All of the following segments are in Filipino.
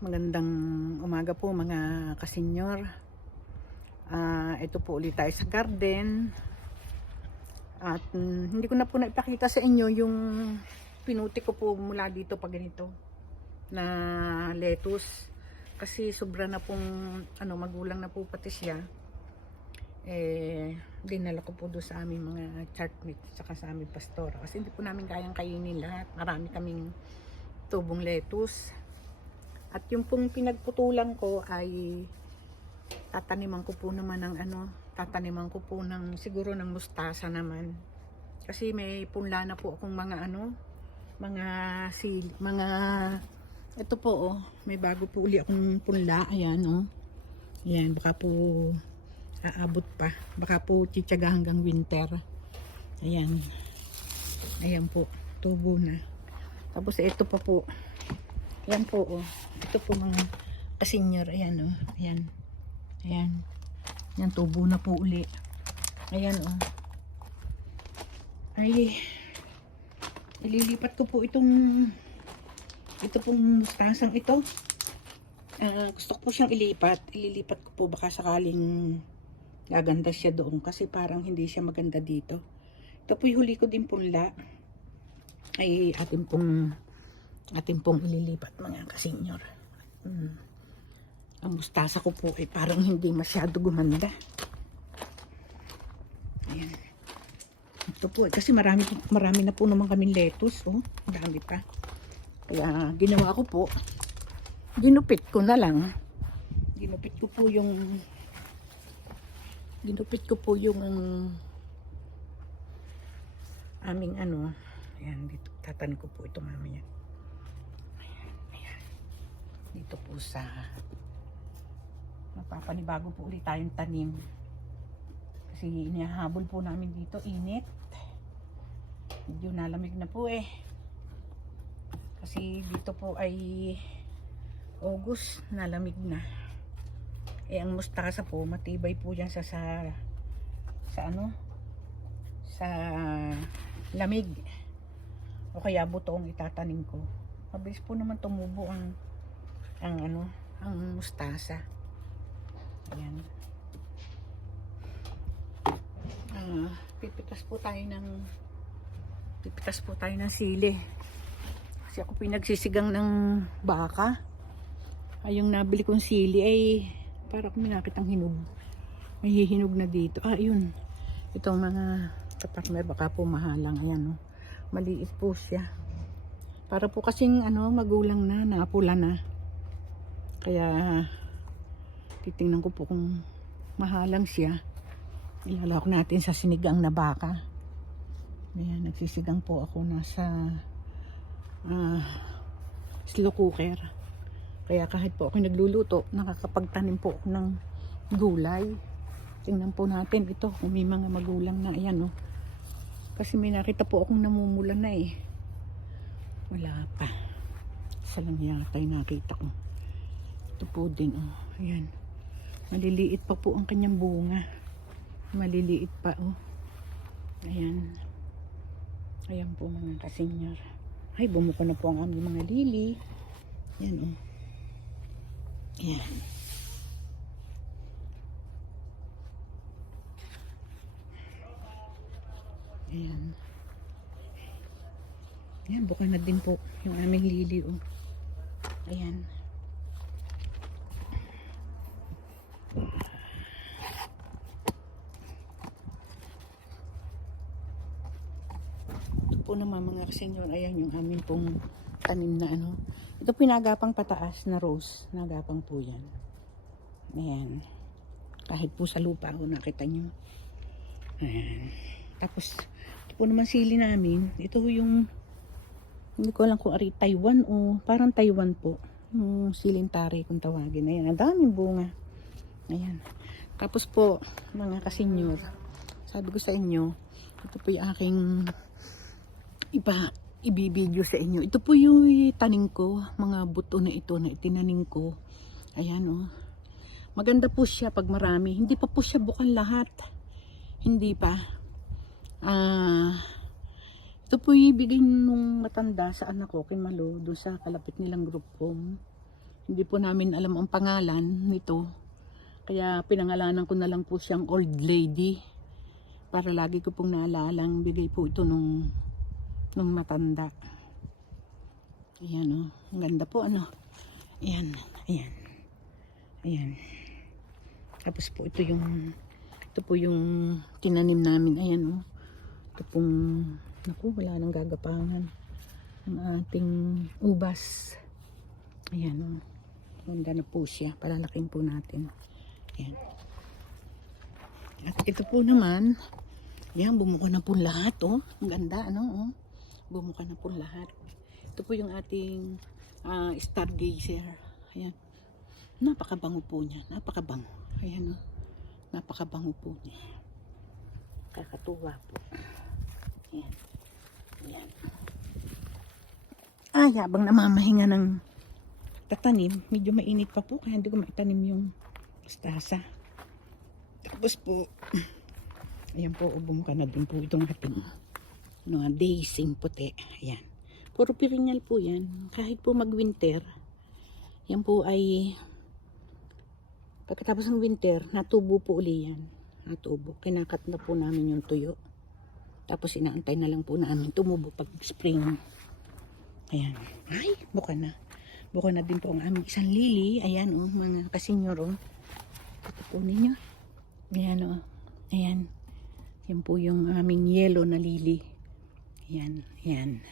Magandang umaga po mga kasenyor. Ito po ulit tayo sa garden. At hindi ko na po naipakita sa inyo yung pinuti ko po mula dito pag ganito na lettuce. Kasi sobra na pong magulang na po pati siya. Dinala ko po doon sa aming mga churchmates saka sa aming pastor. Kasi hindi po namin kayang kainin lahat. Marami kaming tubong lettuce. At yung pong pinagputulan ko ay tataniman ko po naman ng tataniman ko po ng siguro ng mustasa naman. Kasi may punla na po akong mga ito po may bago po uli akong punla, ayan Ayan, baka po aabot pa. Baka po tityaga hanggang winter. Ayan. Ayan po, tubo na. Tapos ito pa po. Ayan po ito po mga kasenyor, ayan ayan. Ayan. Yan, tubo na po uli. Ayan Ay, ililipat ko po ito pong mustasang ito. Gusto ko po siyang ililipat ko po, baka sakaling gaganda siya doon kasi parang hindi siya maganda dito. Ito po yung huli ko din punla. Ay atin pong ililipat mga kasenyor. Ang mustasa ko po ay parang hindi masyado gumanda. Ayan. Ito po kasi marami na po naman kaming lettuce. Dami pa. Kaya ginawa ko po, ginupit ko na lang. Ginupit ko po yung aming ayan, dito tatanim ko po ito mamaya. Ayan. Dito po sa magpapanibago po ulit tayong tanim. Kasi inihahabol po namin dito, init. Medyo nalamig na po Kasi dito po ay August, nalamig na. Ang mustasa po, matibay po yan sa lamig. O kaya butoong itatanim ko. Mabilis po naman tumubo ang mustasa. Ayan. Pipitas po tayo ng sili. Kasi ako pinagsisigang ng baka. Ay yung nabili kong sili ay para kung minakitang hinog. May hihinog na dito. Yun. Itong mga kapartner baka po mahalang. Ayan maliit po siya. Para po kasing magulang na, napula na. Kaya titingnan ko po kung mahalang siya. Ilalak natin sa sinigang na baka. Ayan, nagsisigang po ako nasa slow cooker. Kaya kahit po ako nagluluto, nakakapagtanim po ako ng gulay. Tingnan po natin ito kung may mga magulang na. Ayan Kasi may nakita po akong namumula na Wala pa. Isa lang yata yung nakita ko. Ito po din Ayan. Maliliit pa po ang kanyang bunga. Maliliit pa Ayan. Ayan po mga kasenyor. Ay, bumuko na po ang aming mga lili. Ayan Ayan. Ayan. Ayan, buka na din po yung aming lili Ayan. Ito po naman mga kasenyor, ayan yung aming pong tanim na Ito pinagapang pataas na rose. Nagapang po yan. Ayan. Kahit po sa lupa nakita nyo. Ayan. Tapos ito po naman sili namin. Ito yung hindi ko alam kung Taiwan o parang Taiwan po. Yung silintari kung tawagin. Ayan. Ang daming bunga. Ayan. Tapos po mga kasenyor, sabi ko sa inyo, ito po yung aking ibibideo sa inyo. Ito po yung tanim ko, mga buto na ito na itinanim ko. Ayan maganda po siya pag marami. Hindi pa po siya bukan lahat. Hindi pa. Ito po yung ibigay nung matanda sa anak ko, Kinmalo, doon sa kalapit nilang group home. Hindi po namin alam ang pangalan nito. Kaya pinangalanan ko na lang po siyang old lady. Para lagi ko pong naalalang bigay po ito nung matanda. Ayan o. Ang ganda po ano. Ayan. Ayan. Ayan. Tapos po ito po yung tinanim namin. Ayan o. Ito pong, naku, wala nang gagapangan. Ang ating ubas. Ayan o. Ganda na po siya. Palalaking po natin. Ayan. At ito po naman, yan, bumuka na po lahat, oh. Ang ganda, ano, oh. Bumuka na po lahat. Ito po yung ating stargazer. Ayan. Napakabango po niya. Napakabango. Ayan, oh. Napakabango po niya. Kakatuwa po. Ayan. Ayan. Habang namamahinga ng tatanim, medyo mainit pa po, kaya hindi ko maitanim yung mustasa. Tapos po, ayan po, bumuka na din po itong ating daising puti. Ayan. Puro perennial po yan. Kahit po mag-winter, yan po ay, pagkatapos ng winter, natubo po uli yan. Natubo. Kinakat na po namin yung tuyo. Tapos inaantay na lang po namin tumubo pag spring. Ayan. Ay, buka na. Buka na din po ang aming isang lily. Ayan, oh, mga kasenyor, oh. Ito po ninyo. Ayan, oh. Ayan. Yan po yung aming yellow na lily. Ayan. Ayan.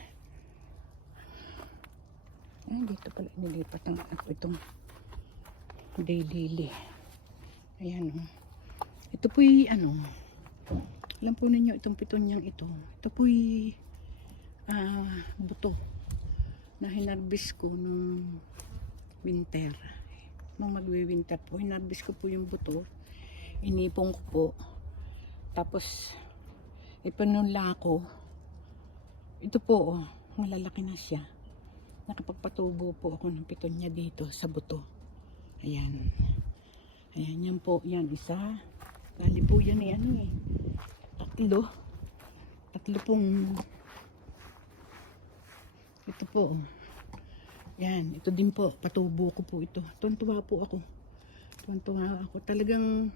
Ay, dito pala nilipat ang ako itong daylily. Ayan, oh. Ito po'y, ano, alam po ninyo itong pitonyang ito. Ito po'y buto na hinarbis ko nung winter. Nung magwi-winter po, hinarbis ko po yung buto. Inipong ko po. Tapos, ipanula ko. Ito po, oh, malalaki na siya. Nakapagpatubo po ako ng pitonya dito sa buto. Ayan. Ayan, yan po. Yan, isa. Bali po yan eh. Tatlo. Tatlo pong. Ito po. Yan, ito din po. Patubo ko po ito. Tuwan-tuwa po ako. Tuwan-tuwa ako. Talagang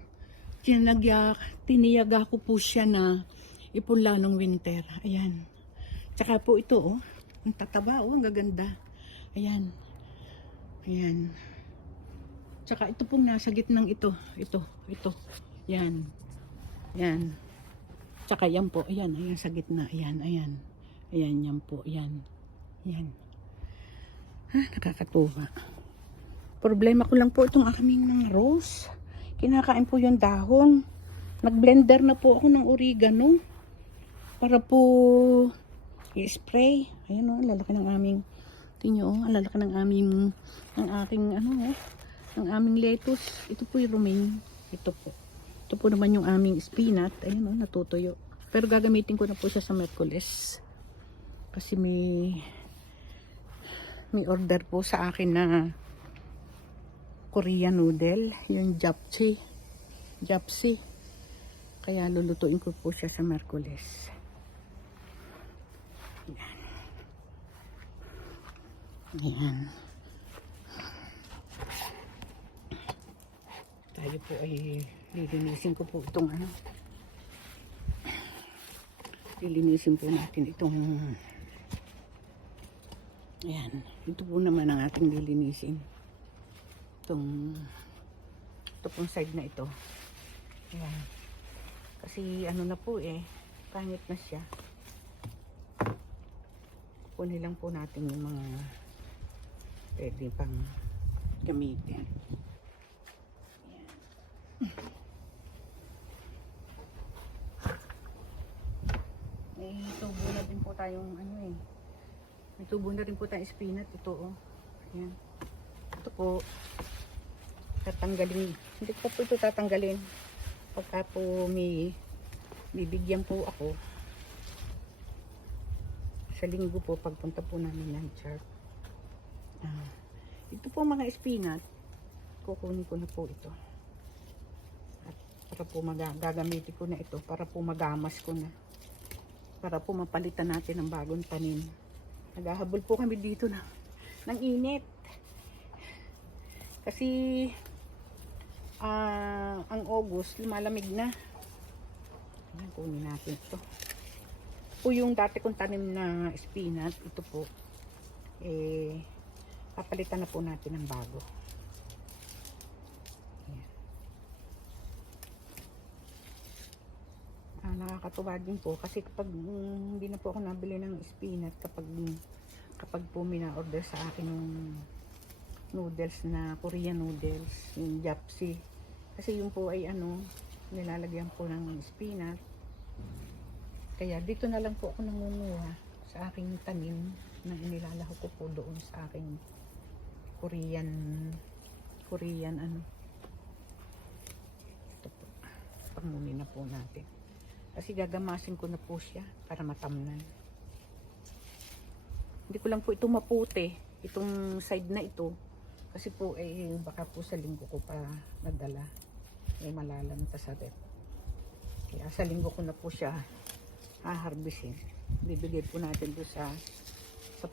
tiniyaga ko po siya na ipunla ng winter. Ayan. Tsaka po ito, oh. Ang tataba, oh. Ang gaganda. Ayan. Ayan. Tsaka ito pong nasa gitnang ito. Ito. Yan. Yan. Tsaka yan po. Ayan. Ayan sa gitna. Ayan. Ayan. Ayan. Yan po. Ayan. Yan. Nakakatuwa. Problema ko lang po itong aming mga rose. Kinakain po yung dahon. Nag-blender na po ako ng oregano. Para po i-spray. Ayan o. Lalaki ng aming tinyo. Lalaki ng aming ng aking ng aming lettuce. Ito po yung romaine. Ito po. Ito po naman yung aming spinach. Ayan o. Natutuyo. Pero gagamitin ko na po siya sa Merkules. Kasi may order po sa akin na Korean noodle, yung japchae. Kaya lulutuin ko po siya sa Merkules. Ayan. Tayo po ay lilinisin ko po itong lilinisin po natin itong. Ayan. Ito po naman ang ating lilinisin. Ito pong side na ito. Ayan. Kasi na po pangit na siya. Kunin lang po natin yung mga pwede pang gamitin. Ayan. May tubo na din po tayong may tubo na rin po tayong spinach. Ito oh. Ayan. Ito po. Tatanggalin. Hindi ko po ito tatanggalin. Pagka po may bibigyan po ako. Sa linggo po pagpunta po namin ng church. Ito po mga spinach. Kukunin ko na po ito. At para po gagamitin ko na ito. Para po magamas ko na. Para po mapalitan natin ng bagong tanim. Naghahabol po kami dito ng init. Kasi ang August lumalamig na. Ayan, kunin natin ito. Po yung dati kong tanim na spinach, ito po papalitan na po natin ng bago. Nakakatuwa din po kasi kapag hindi na po ako nabili ng spinach, kapag po mina-order sa akin yung noodles na Korean noodles, yung japsi, kasi yung po ay nilalagyan po ng spinach. Kaya dito na lang po ako nangunguha sa aking tanim na inilalahok ko po doon sa aking Korean ito po, panguni na po natin. Kasi gagamasin ko na po siya para matamnan. Hindi ko lang po ito maputi, itong side na ito. Kasi po baka po sa linggo ko pa nadala. Malalanta sa rep. Kaya sa linggo ko na po siya haharbisin. Bibigay po natin doon sa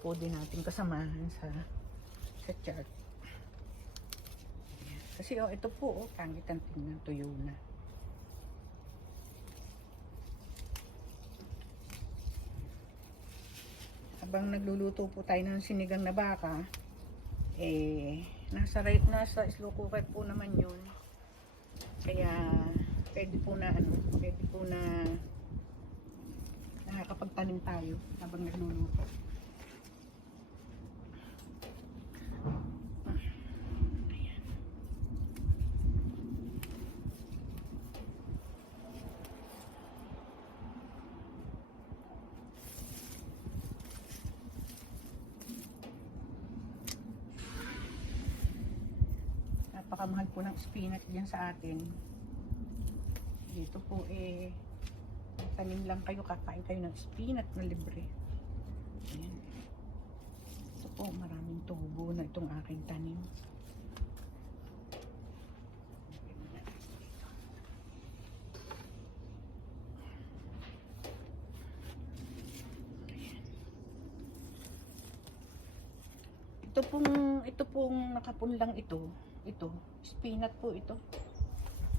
pwede natin kasamahan sa chart. Kasi ito po, pangit ang tingnan, tuyo na. Habang nagluluto po tayo ng sinigang na baka, nasa slow cooker po naman yun. Kaya pwede po na nakakapagtanim tayo habang nagluluto. Napakamahal po ng spinach dyan sa atin. Dito po tanim lang kayo, kakain kayo ng spinach na libre. Ayan. Ito po, maraming tubo na itong aking tanim. Ito pong nakapunlang ito, spinach po ito.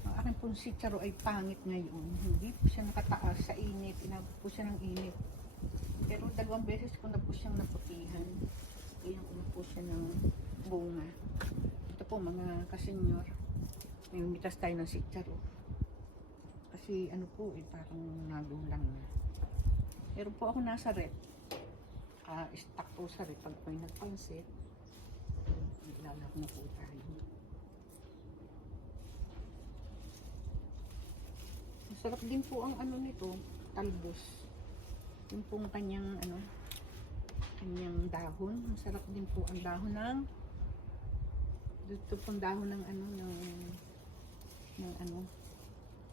Ang aking pong sitsaro ay pangit ngayon. Hindi po siya nakataas sa init. Inabot po siya ng init. Pero 2 beses ko na po siyang naputihan. Iyan ko na po siya ng bunga. Ito po mga kasenyor. May umitas tayo ng sitsaro. Kasi parang nagulang na. Meron po ako nasa rep. Stock po sa rep. Pag may nagpansit, ilalak na po tayo. Masarap din po ang nito, talbos. Yung pong kanyang dahon. Masarap din po ang dahon dito pong dahon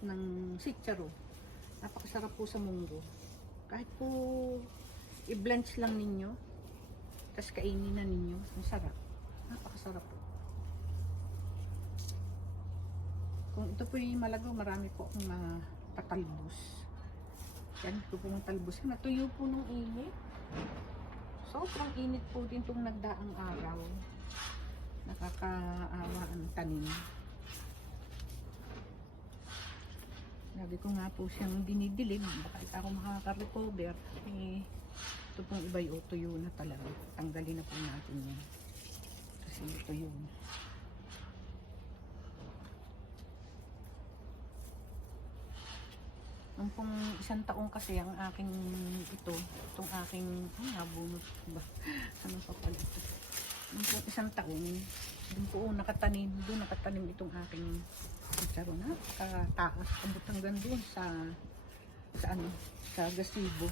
ng sitsaro. Napakasarap po sa munggo. Kahit po i-blanch lang ninyo, tapos kainin na ninyo, masarap. Napakasarap po. Kung ito po yung malagaw, marami po akong mga tatalbos. Yan po pong talbos. Natuyo po nung init. Sobrang init po din itong nagdaang araw. Nakakaawa ang tanim. Sabi ko nga po siyang dinidilig. Baka ako makaka-recover. Ito pong iba yung tuyo na talaga. Tanggalin na po natin yan. Kasi ito yun. Nung pong 1 taong kasi ang aking itong aking, nabunot ba? Ano pa pala ito? Nung pong 1 taong, doon nakatanim itong aking sitsaro na kataas, abot hanggang doon sa gazebo.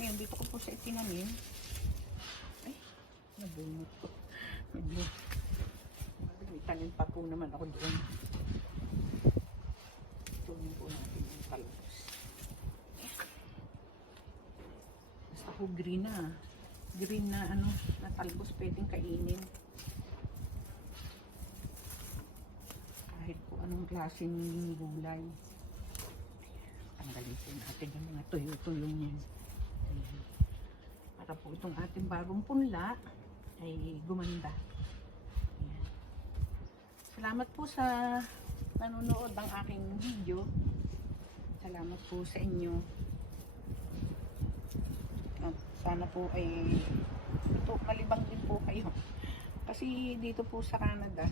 Ngayon, dito ko po siya itinanim. Ay, nabunot ko. May tanim pa po naman ako doon. Tunin po natin yung talbos. Basta ko green na na talbos pwedeng kainin. Kahit po anong klaseng gulay. Tanggalin po natin yung mga tuyo-tuyo niyan. Para po itong ating bagong punla ay gumanda. Ayan. salamat po sa nanonood ng aking video. Salamat po sa inyo. At sana po ay ito, malibang din po kayo. Kasi dito po sa Canada,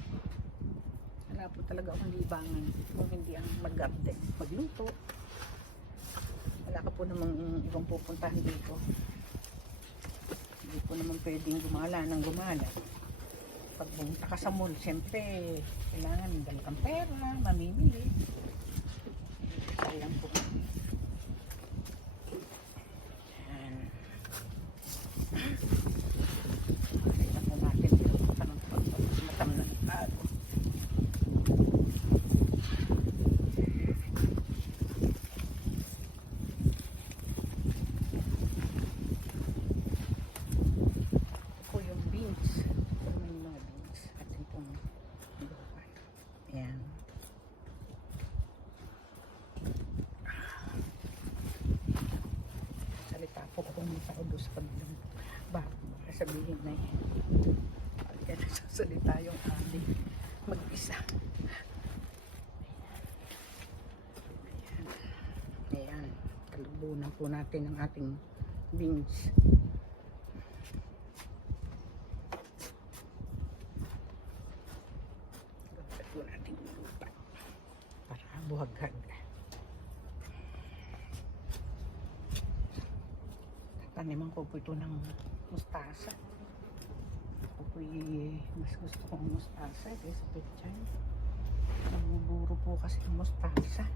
wala po talaga akong libangan kung hindi ang mag-update, magluto. Wala ka po namang ibang pupuntahan dito. Hindi po naman pwedeng gumala ng gumala. Pag pumunta ka sa mall, siyempre kailangan dala kang pera, mamimili. Sayang po. Yan. Kaya po natin dito sa matam na nagpado. Ito po yung beans. Ito yung mga beans. At itong lupa. Ayan. Salita po kung may tao doon sa paglang baka sabihin na yan. Kaya nagsasalita yung ating mag-isa. Ayan. Ayan. Talubunan po natin ang ating beans. Gawin po natin yung lupa para buhaghag. Taniman ko po ito ng mustasa. Ako po mas gusto kong mustasa kaysa pechay. Nagbuburo po kasi ng mustasa.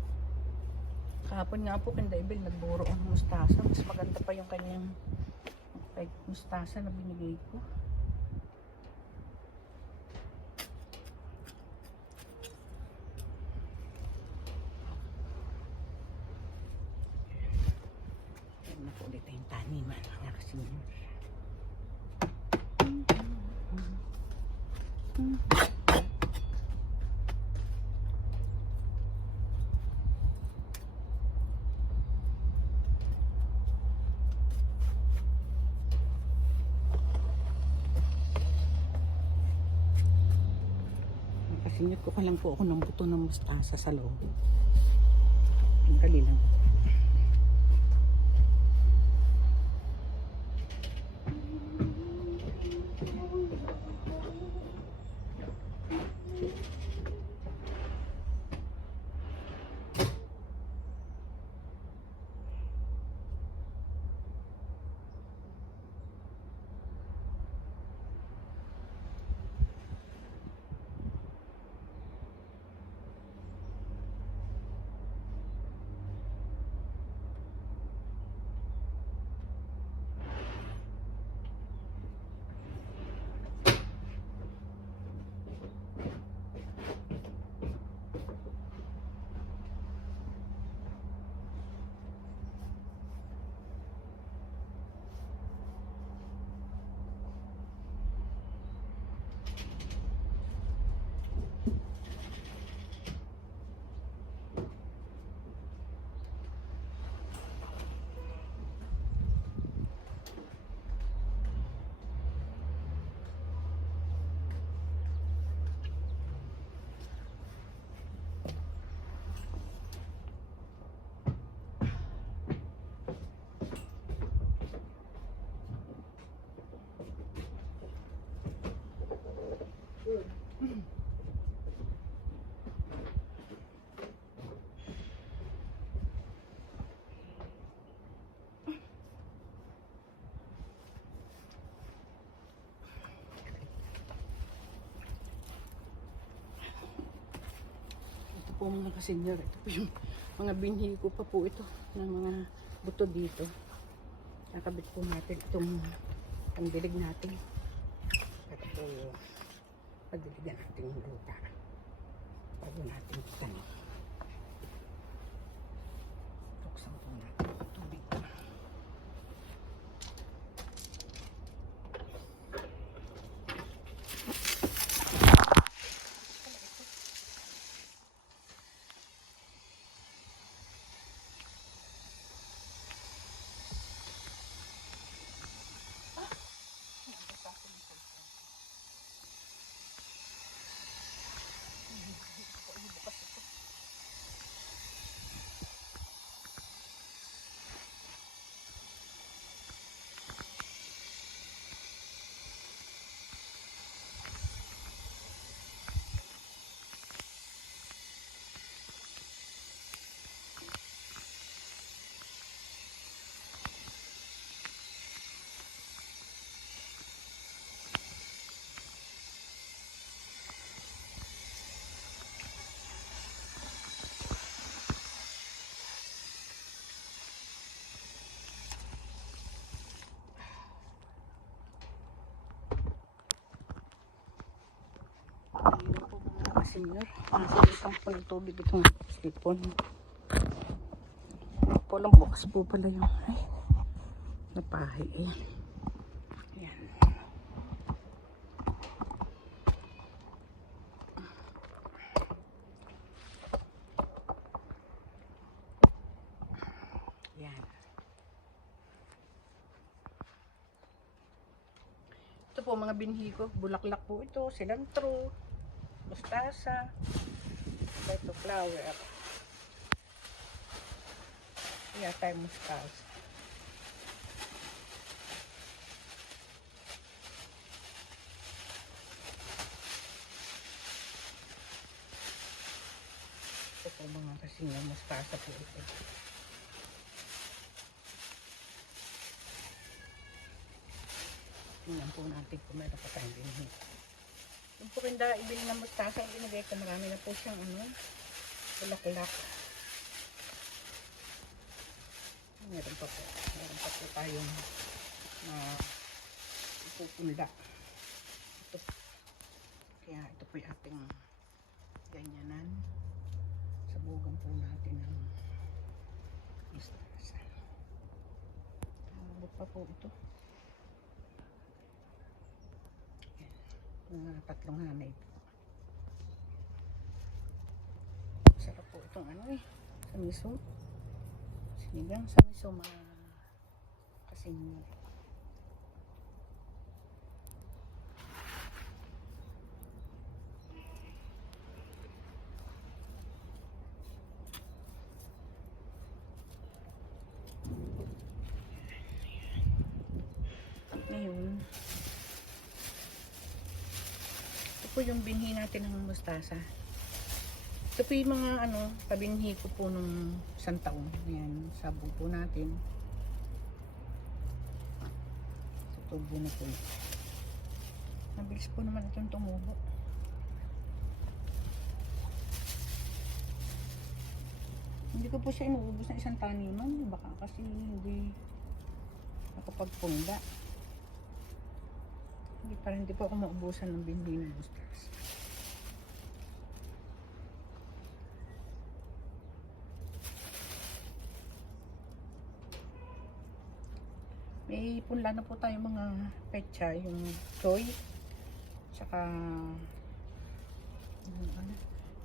Kahapon nga po kanda Ibel nagburo ang mustasa. Mas maganda pa yung kanyang mustasa na binigay ko. Yan na po ulit yung taniman mga kasinyo. Sinyot ko lang po ako ng buto ng mustasa sa loob. Ang dali lang. Po mga kasenyor, ito po yung mga binhi ko pa po ito ng mga buto dito. Nakabit po natin itong pangdilig natin at po pagdiligan natin yung lupa bago natin itanim. Buksan po natin yung tubig. Kasinger. Nasa isang po ng tubig itong sipon. Po lang bukas po pala yung ay, napahi eh. Ayan. Ayan. Ito po mga binhi ko. Bulaklak po ito. Cilantro. Mustasa. Ito flower. Kaya tayo mustasa. Ito po mga kasing mustasa po ito. Tingnan po natin kung meron pa tayong binhi. Yung po rin ibili ng mustasa, yung binigay ko marami na po siyang bulaklak. Meron pa po tayong ipupunda. Ito. Kaya ito po yung ating ganyanan. Sabugan po natin ng mustasa. Abot pa po ito. Mga tatlong hanay po. Sarap po itong sa miso. Sinigang sa miso mga kasing ngayon. Ito po yung binhi natin ng mustasa. Ito po yung mga pabinhi ko po nung isang taon. Ayan, sabong po natin. Sa tubo na po. Mabilis po naman itong tumubo. Hindi ko po siya inuubos na isang taniman. Baka kasi hindi nakapagpunda. Hindi po ako maubusan ng binhi ng mustasa. May punla na po tayo mga petsa, yung soy, tsaka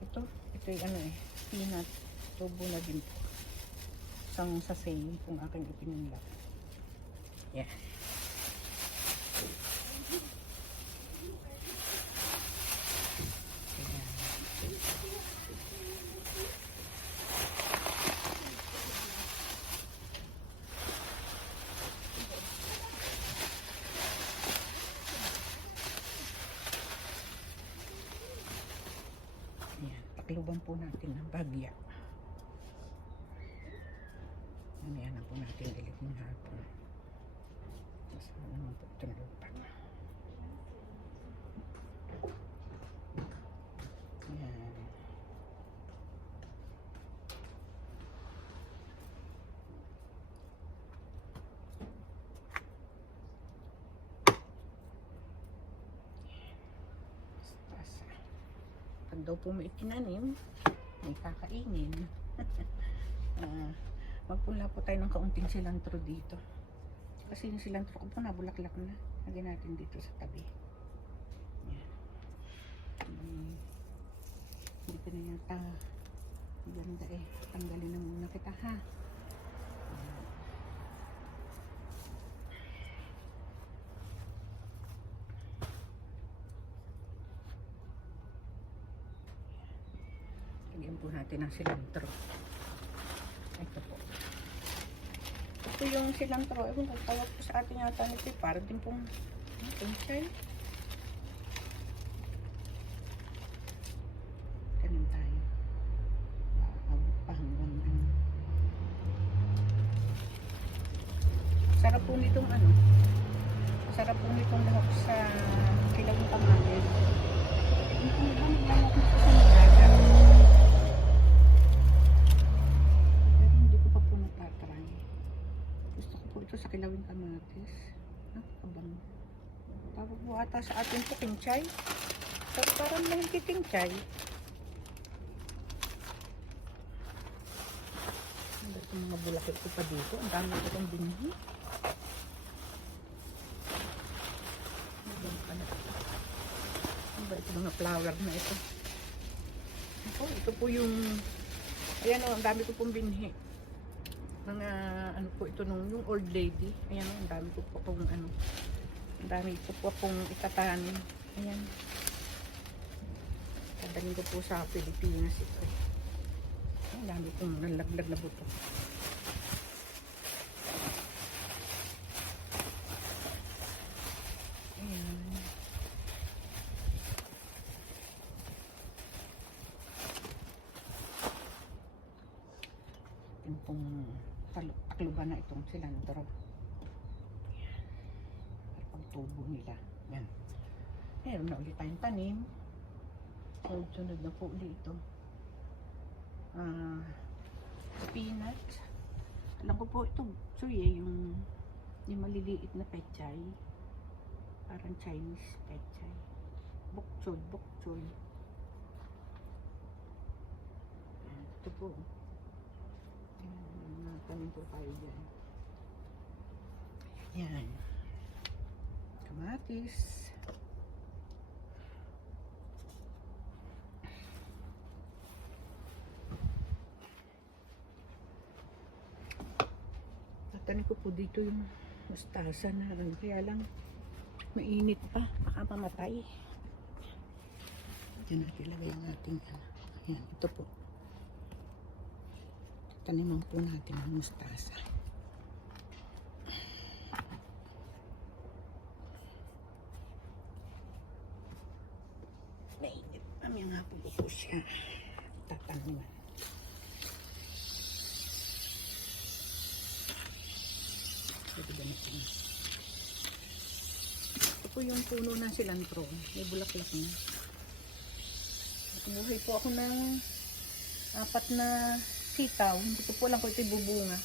ito yung peanut, tubo na din po. Isang sachet kung aking ipinunla. Yeah. Takluban po natin ng bagya. Mamaya na po natin ilit ng hapon. Masama naman po itong lupa. Ayan. Pag daw po may itinanim, may kakainin. Magpula po tayo ng kaunting cilantro dito. Kasi yung cilantro ko po nabulaklak na. Lagyan natin dito sa tabi. Yan. Hindi ko na yata ganda eh. Tanggalin na muna kita ha. Lagyan po natin ang cilantro. Ito po. Ito yung cilantro. Ewan kung tawag po sa atin yata nito. Parang din pong pinchay. Ganun tayo. Abot pa hanggang sarap po nitong sarap po nitong lahok sa kilawang kamatis. Hindi ko lahok na sa sanagada. Sa kilawin kamatis. Nakakabang. Tawag po ata sa atin po kinchay. Parang lang kinchay. Itong mga bulakit ko pa dito. Ang dami ko itong binhi. Ano ba ito mga flower na ito? Ito po yung, ayan o, ang dami ko pong binhi. Mga, ano po ito nung, yung old lady. Ayan o, ang dami ko po pong, ano, ang dami ko po pong itatanim. Ayan. Dadalhin ko po sa Pilipinas ito. Ang dami kong nalaglag na buto. Ayan. Yung pong takluban na itong cilantro. Ayan. Parang tubo nila. Ayan. Meron na ulit tayong tanim. Sunod na po ulit ito. Spinach. Alam ko po ito, suye, yung maliliit na pechay. Parang Chinese pechay. Bok choy. Ito po. Tanim po tayo dyan. Yan. Kamatis. Tanim ko po dito yung mustasa na kaya lang mainit pa, baka mamatay. Diyan natin ilagay ang ating ayan, ito po. Taniman po natin ang mustasa. Mainit. Mamaya nga po siya tataniman. Ito po yung puno ng cilantro. May bulaklak na. Kumuhay po ako ng 4 na sitaw. Hindi ko po alam kung ito'y bubunga.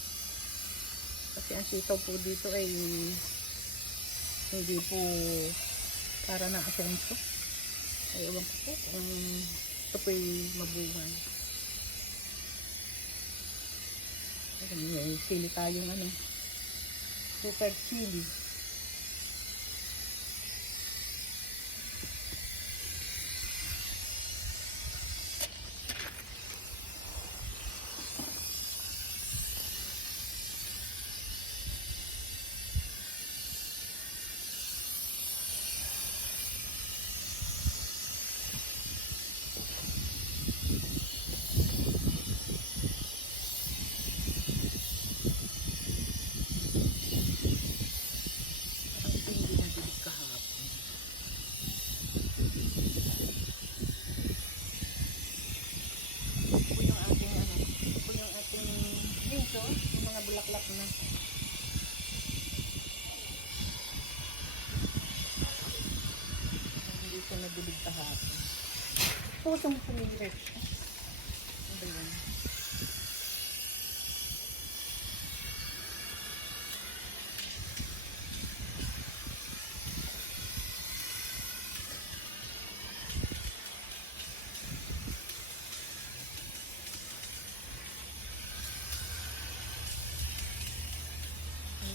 Kasi ang sitaw po dito ay hindi po para na asenso. Ay ewan ko po kung ito po'y mabungan. May sili tayong ano. Super chili. Bulaklak na. Hindi ko nabilig kahapon. Pusong sumirit. Ano ba yun?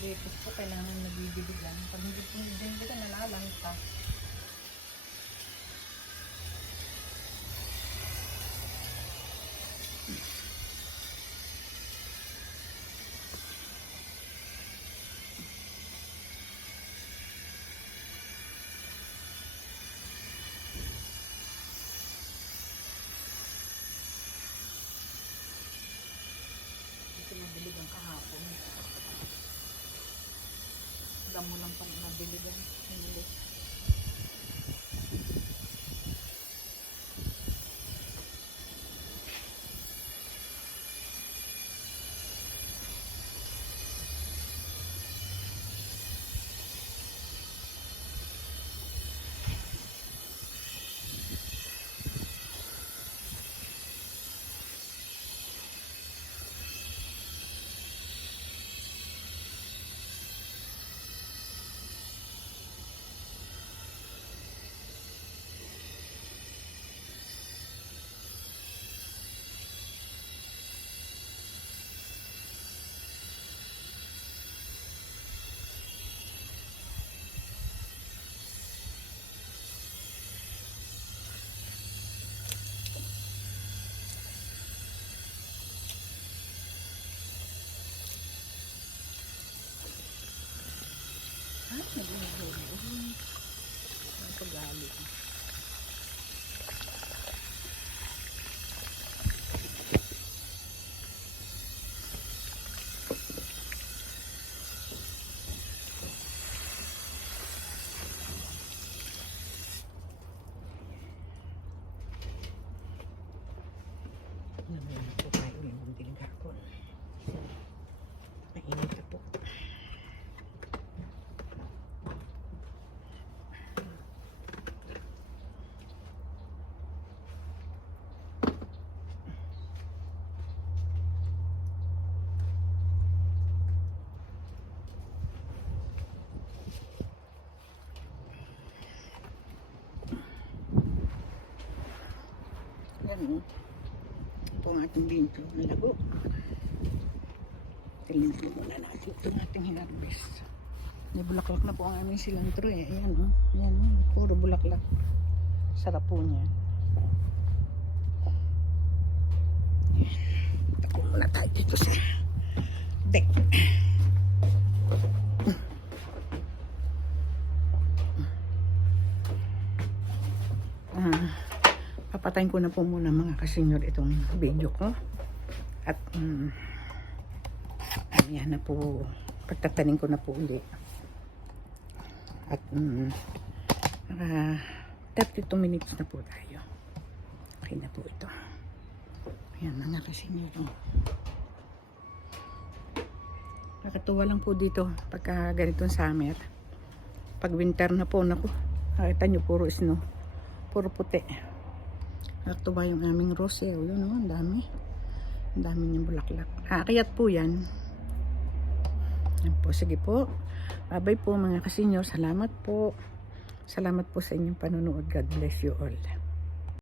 Ito po kailangan nabibiligan. Pag hindi po nabibiligan, nalalanta. Ito nabiligan kahapon. Damo lang pang nabiligan. Hindi. Ito po ang ating ginto na lago. Tingnan po muna natin itong ating hinarvest. May bulaklak na po ang aming cilantro eh. Ayan o. Ayan o. Puro bulaklak. Sarap po niya. Tako muna tayo dito sa deck. Papatayin ko na po muna mga kasenyor itong video ko. At ayan na po. Pagtatanim ko na po ulit. At 32 minutes na po tayo. Okay na po ito. Ayan mga kasenyor. Nakatuwa lang po dito pagka ganitong summer. Pag winter na po, naku, nakita nyo puro snow. Puro puti. Nakatuwa yung aming rose. Yun o, ang dami. Ang dami niyang bulaklak. Kayat po yan. Yan po, sige po. Bye-bye po mga kasenyor. Salamat po. Salamat po sa inyong panonood. God bless you all.